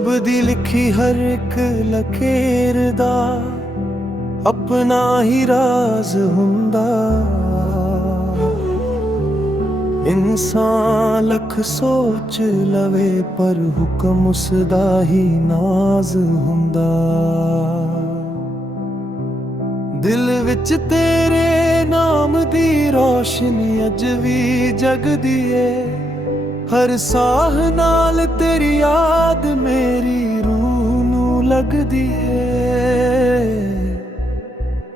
रब दी लिखी हर एक लकीर दा अपना ही राज हुंदा। इंसान लख सोच लवे पर हुक्म उसदा ही नाज हुंदा। दिल विच तेरे नाम दी रोशनी अज भी जगदी है। हर साह नाल तेरी याद मेरी रूह नू लगदी है।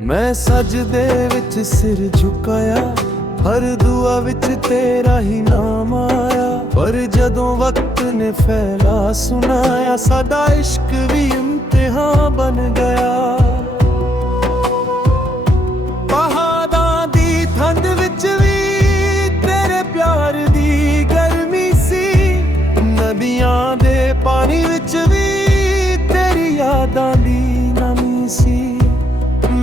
मैं सजदे विच सिर झुकाया, हर दुआ विच तेरा ही नाम आया। पर जदों वक्त ने फैला सुनाया, साडा इश्क भी इम्तिहान बन गया। पहाड़ां दी ठंड विच भी तेरे प्यार दी गर्मी सी। नदियां दे पानी विच भी तेरी यादां दी नमी सी।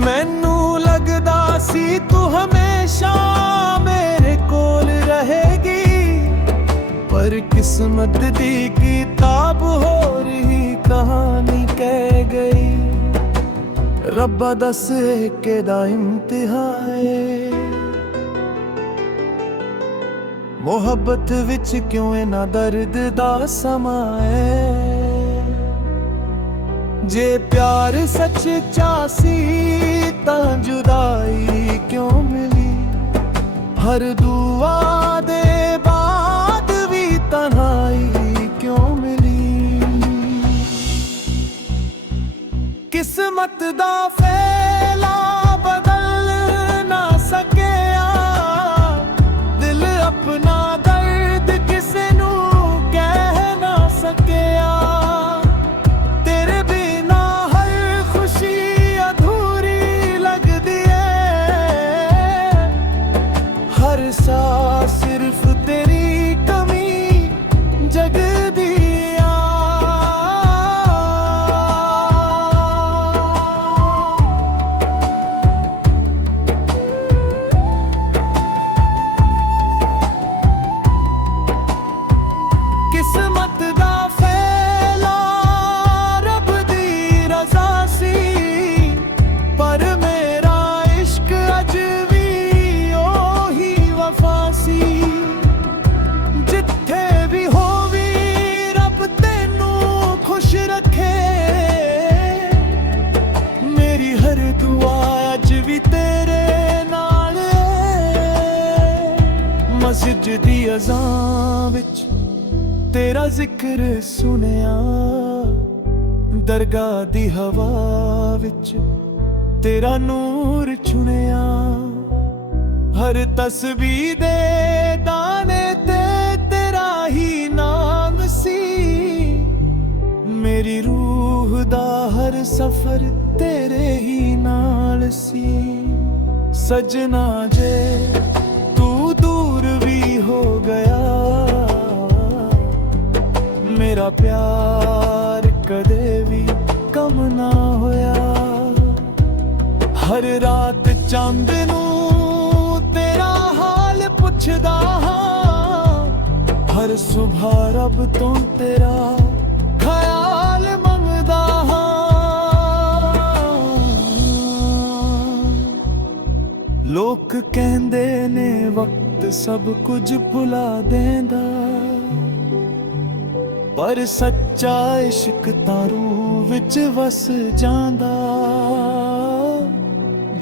मैनू लगदा सी तू हमेशा मेरे कोल रहेगी, पर किस्मत दी किताब होर ही कहानी कह गई। रब्बा दस केदा इम्तिहान है, मोहब्बत विच क्यों इना दर्द दा समा है। जे प्यार सच्चा सी तां जुदाई क्यों मिली। हर दुआ दे बाद भी तन्हाई क्यों मिली। किस्मत दा फैला बदल ना सकिया, दिल अपना दर्द किसे नू कह ना सकिया। तेरे बिना हर खुशी अधूरी लगदी है। हर सांस सिर्फ तेरी कमी जगदी। किस्मत दा फैला रब दी रज़ा सी, पर मेरा इश्क अज भी ओही वफा सी। जिथे भी होवी रब तेनू खुश रखे। मेरी हर दुआ अज भी तेरे नाल है। मस्जिद दी अज़ां विच तेरा जिक्र सुनिया, दरगाह दी हवा विच तेरा नूर चुनिया। हर तस्बीह दे दाने ते तेरा ही नाम सी। मेरी रूह दा हर सफर तेरे ही नाल सी। सजना जे तू दूर भी हो गया, मेरा प्यार कदे भी कम ना होया। हर रात चंद नू तेरा हाल पुछदा हां। हर सुबह रब तो तेरा ख्याल मंगदा हां। लोक कहंदे ने वक्त सब कुछ भुला देंदा, पर सच्चा इश्क तां रूह विच वस जांदा।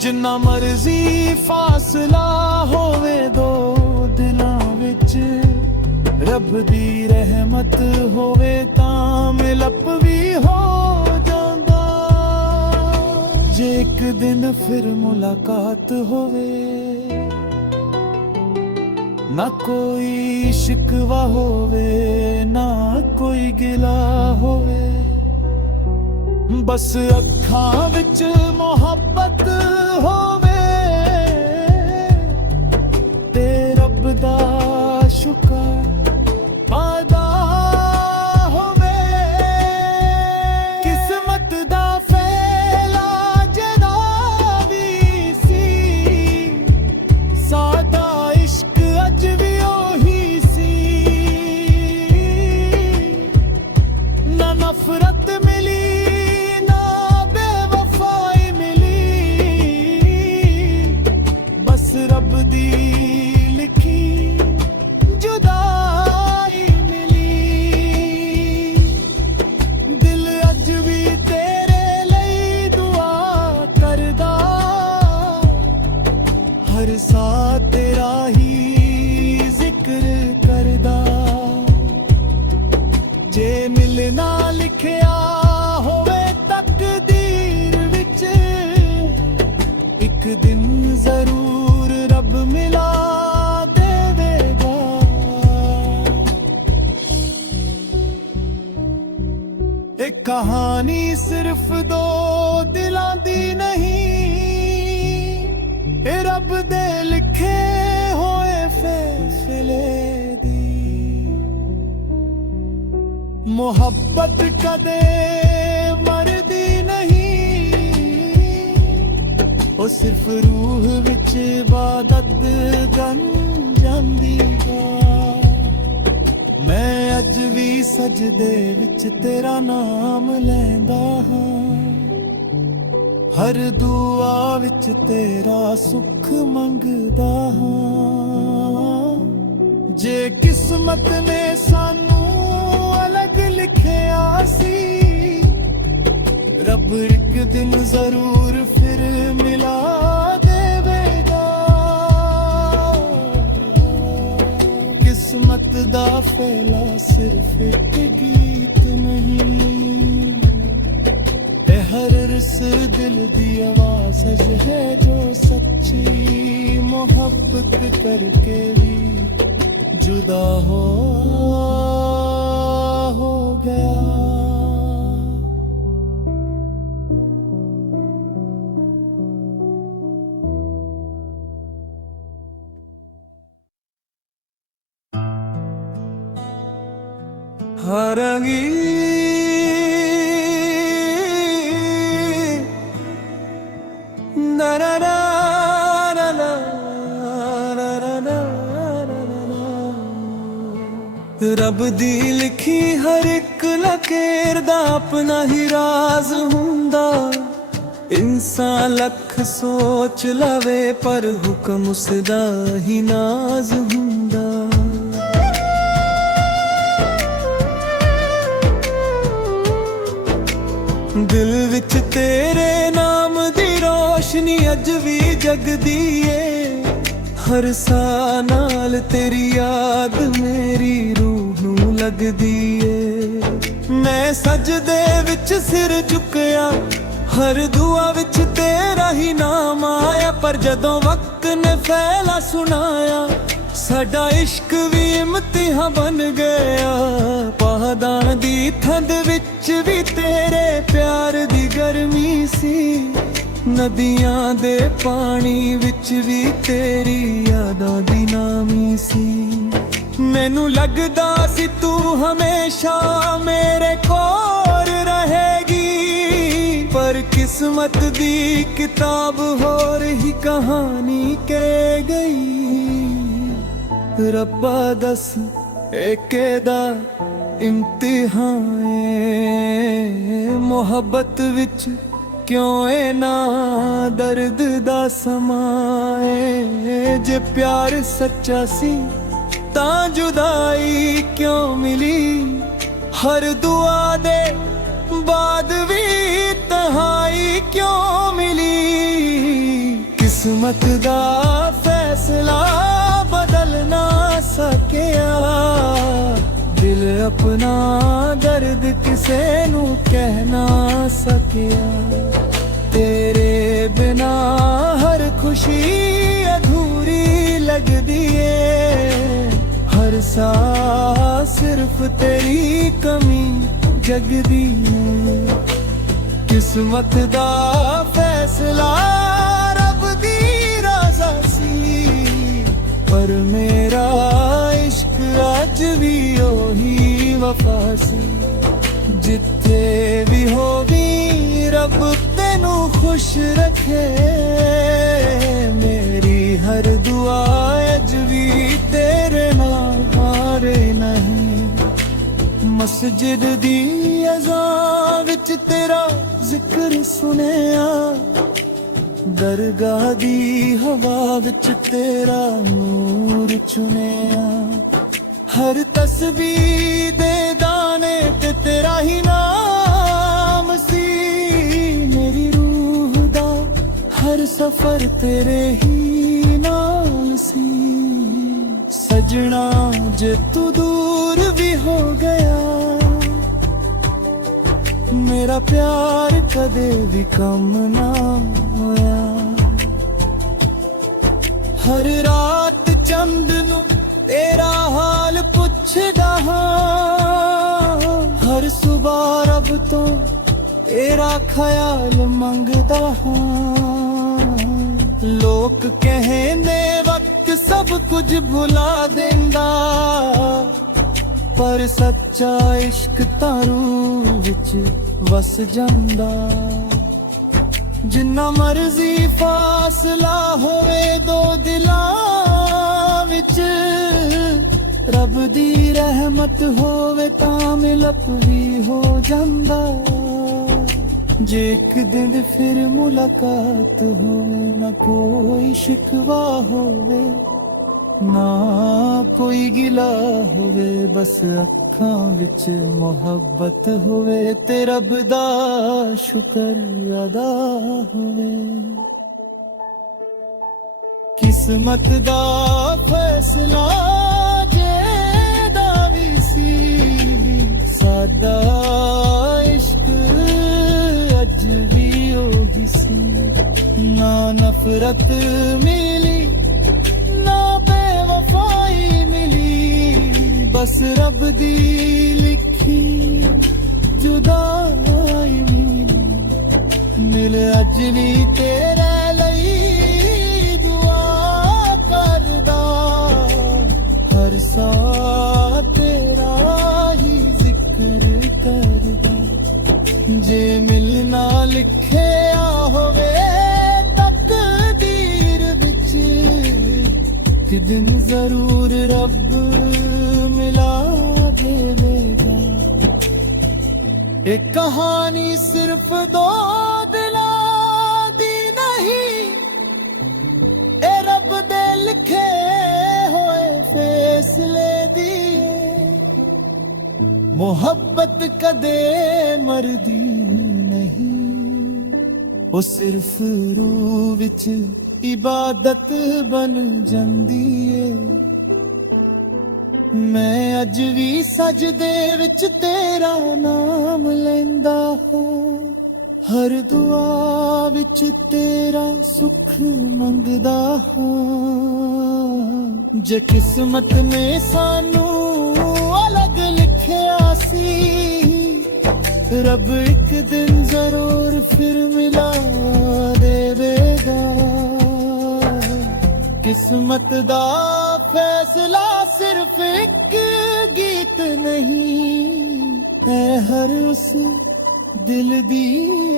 जिन्ना मर्जी फासला होवे दो दिलां विच, रब दी रहमत होवे तां मिलप भी हो जांदा। जे एक दिन फिर मुलाकात होवे, ना कोई शिकवा होवे ना कोई गिला होवे। बस अखां विच मोहब्बत होवे, ते रब दा शुक्र अदा होवे। किस्मत दा फैला जदा भी सी, सादा इश्क अज भी ओही सी। ना नफरत मिली ना बेवफाई मिली, बस रब दी लिखी जुदाई मिली। दिल अज भी तेरे लई दुआ करदा, हर साह तेरा ही जिक्र करदा। जे मिलना लिखिया होवे तकदीर विच, एक दिन जरूर रब मिला देवेगा। एक कहानी सिर्फ दो दिलां दी नहीं, ए रब दे लिखे होए फैसले दी। मोहब्बत कदे मरदी नहीं, ओ सिर्फ रूह विच इबादत गन जांदी गा। मैं अज भी सजदे विच तेरा नाम लैंदा हां, हर दुआ विच तेरा सुख मंगदा हां। जे किस्मत ने सानू अलग लिखिया सी, रब एक दिन जरूर फिर मिला देवेगा। किस्मत दा फैला सिर्फ एक गीत नहीं, ए हर रिस दिल दी आवाज है जो सच्ची मोहब्बत करके भी जुदा हो गया। हरंगी ना ना ना ना ना ना ना ना। रब दी लिखी हर एक लकीर दा अपना ही राज हुंदा। इंसान लख सोच लवे पर हुक्म उसदा ही नाज हुंदा। दिल विच तेरे नाम दी रोशनी अज भी जगदी है, हर साह नाल तेरी याद मेरी रूह नूं लगदी है। मैं सजदे विच सिर झुकिया, हर दुआ विच तेरा ही नाम आया। पर जदों वक्त ने फैला सुनाया, साडा इश्क भी इम्तिहान बन गया। पहाड़ां दी ठंड विच भी तेरे प्यार दी गर्मी सी, नदियां दे पानी विच भी तेरी यादां दी नामी सी। मैनू लगदा सी तू हमेशा मेरे कोल रहेगी, पर किस्मत दी किताब होर ही कहानी कह गई। रब्बा दस एकेदा इम्तिहान है, मोहब्बत विच क्यों ए ना दर्द दा समाए। जे प्यार सच्चा सी तां जुदाई क्यों मिली, हर दुआ दे बाद भी तन्हाई क्यों मिली। किस्मत दा फैसला बदल ना सकिया, दिल अपना दर्द किसे नू कह ना सकिया। तेरे बिना हर खुशी अधूरी लगदी है, हर साह सिर्फ तेरी कमी जगदी है। किस्मत दा फैसला रब दी रज़ा सी, पर मेरा इश्क अज भी ओही वफा सी। जिथे भी होगी रब तेनू खुश रखे, मेरी हर दुआ अज भी तेरे नाल हारे नहीं। ਮਸਜਿਦ ਦੀ ਅਜ਼ਾਨ ਵਿੱਚ ਤੇਰਾ ਜ਼ਿਕਰ ਸੁਣਿਆ, ਦਰਗਾਹ ਦੀ ਹਵਾ ਵਿੱਚ ਤੇਰਾ ਨੂਰ ਚੁਣਿਆ। ਹਰ ਤਸਬੀਹ ਦੇ ਦਾਣੇ ਤੇ ਤੇਰਾ ਹੀ ਨਾਮ ਸੀ, ਮੇਰੀ ਰੂਹ ਦਾ ਹਰ ਸਫ਼ਰ ਤੇਰੇ ਹੀ ਨਾਲ ਸੀ। ਸਜਣਾ ਜੇ ਤੂੰ ਦੂਰ ਵੀ ਹੋ ਗਿਆ, ਮੇਰਾ ਪਿਆਰ ਕਦੇ ਵੀ ਕਮ ਨਾ ਹੋਇਆ। ਹਰ ਰਾਤ ਚੰਦ ਨੂੰ ਤੇਰਾ ਹਾਲ ਪੁੱਛਦਾ ਹਾਂ, ਹਰ ਸੁਬਾਹ ਰੱਬ ਤੋਂ ਤੇਰਾ ਖਿਆਲ ਮੰਗਦਾ ਹਾਂ। ਲੋਕ ਕਹਿੰਦੇ ਵਕਤ ਸਭ ਕੁਝ ਭੁਲਾ ਦਿੰਦਾ, ਪਰ ਸੱਚਾ ਇਸ਼ਕ ਤਾਂ ਰੂਹ ਵਿੱਚ ਵਸ ਜਾਂਦਾ। ਜਿੰਨਾ ਮਰਜ਼ੀ ਫਾਸਲਾ ਹੋਵੇ ਦੋ ਦਿਲਾਂ ਵਿੱਚ, ਰੱਬ ਦੀ ਰਹਿਮਤ ਹੋਵੇ ਤਾਂ ਮਿਲਪ ਵੀ ਹੋ ਜਾਂਦਾ। ਜੇ ਇੱਕ ਦਿਨ ਫਿਰ ਮੁਲਾਕਾਤ ਹੋਵੇ, ਨਾ ਕੋਈ ਸ਼ਿਕਵਾ ਹੋਵੇ, ਨਾ ਕੋਈ ਗਿਲਾ ਹੋਵੇ, ਬਸ ਅੱਖਾਂ ਵਿੱਚ ਮੁਹੱਬਤ ਹੋਵੇ ਤੇ ਰੱਬ ਦਾ ਸ਼ੁਕਰ ਅਦਾ ਹੋਵੇ। ਕਿਸਮਤ ਦਾ ਫੈਸਲਾ ਜਿਹਦਾ ਵੀ ਸੀ, ਸਾਡਾ ਇਸ਼ਕ ਅੱਜ ਵੀ ਉਹੀ ਸੀ। ਨਾ ਨਫ਼ਰਤ ਮਿਲੀ ਨਾ ਬੇਵਫਾਈ ਮਿਲੀ, ਬਸ ਰੱਬ ਦੀ ਲਿਖੀ ਜੁਦਾਈ ਮਿਲੀ। ਮਿਲ ਅੱਜ ਵੀ ਤੇਰੇ ਲਈ ਦੁਆ ਕਰਦਾ, ਹਰ ਸਾਹ ਤੇਰਾ ਹੀ ਜ਼ਿਕਰ ਕਰਦਾ। ਜੇ ਮਿਲਣਾ ਲਿਖਿਆ ਹੋਵੇ ਤਕਦੀਰ ਵਿੱਚ, ਇੱਕ ਦਿਨ ਜ਼ਰੂਰ ਰੱਬ ਮਿਲਾ ਦੇਵੇਗਾ। ਇਹ ਕਹਾਣੀ ਸਿਰਫ ਦੋ ਦਿਲਾਂ ਦੀ ਨਹੀਂ, ਇਹ ਰੱਬ ਦੇ ਲਿਖੇ ਹੋਏ ਫੈਸਲੇ ਦੀ। ਮੁਹੱਬਤ ਕਦੇ ਮਰਦੀ ਨਹੀਂ, ਉਹ ਸਿਰਫ ਰੂਹ ਵਿੱਚ ਇਬਾਦਤ ਬਣ ਜਾਂਦੀ ਏ। ਮੈਂ ਅੱਜ ਵੀ ਸਜਦੇ ਵਿੱਚ ਤੇਰਾ ਨਾਮ ਲੈਂਦਾ ਹਾਂ, ਹਰ ਦੁਆ ਵਿੱਚ ਤੇਰਾ ਸੁੱਖ ਮੰਗਦਾ ਹਾਂ। ਜੇ ਕਿਸਮਤ ਨੇ ਸਾਨੂੰ ਅਲੱਗ ਲਿਖਿਆ ਸੀ, ਰੱਬ ਇੱਕ ਦਿਨ ਜ਼ਰੂਰ ਫਿਰ ਮਿਲਾ ਦੇਵੇਗਾ। ਕਿਸਮਤ ਦਾ ਫੈਸਲਾ ਸਿਰਫ ਇੱਕ ਗੀਤ ਨਹੀਂ ਹੈ, ਹਰ ਉਸ ਦਿਲ ਦੀ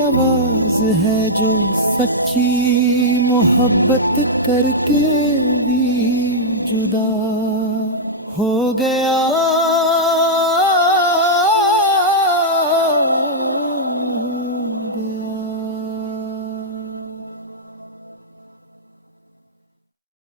ਆਵਾਜ਼ ਹੈ ਜੋ ਸੱਚੀ ਮੁਹੱਬਤ ਕਰਕੇ ਵੀ ਜੁਦਾ ਹੋ ਗਿਆ।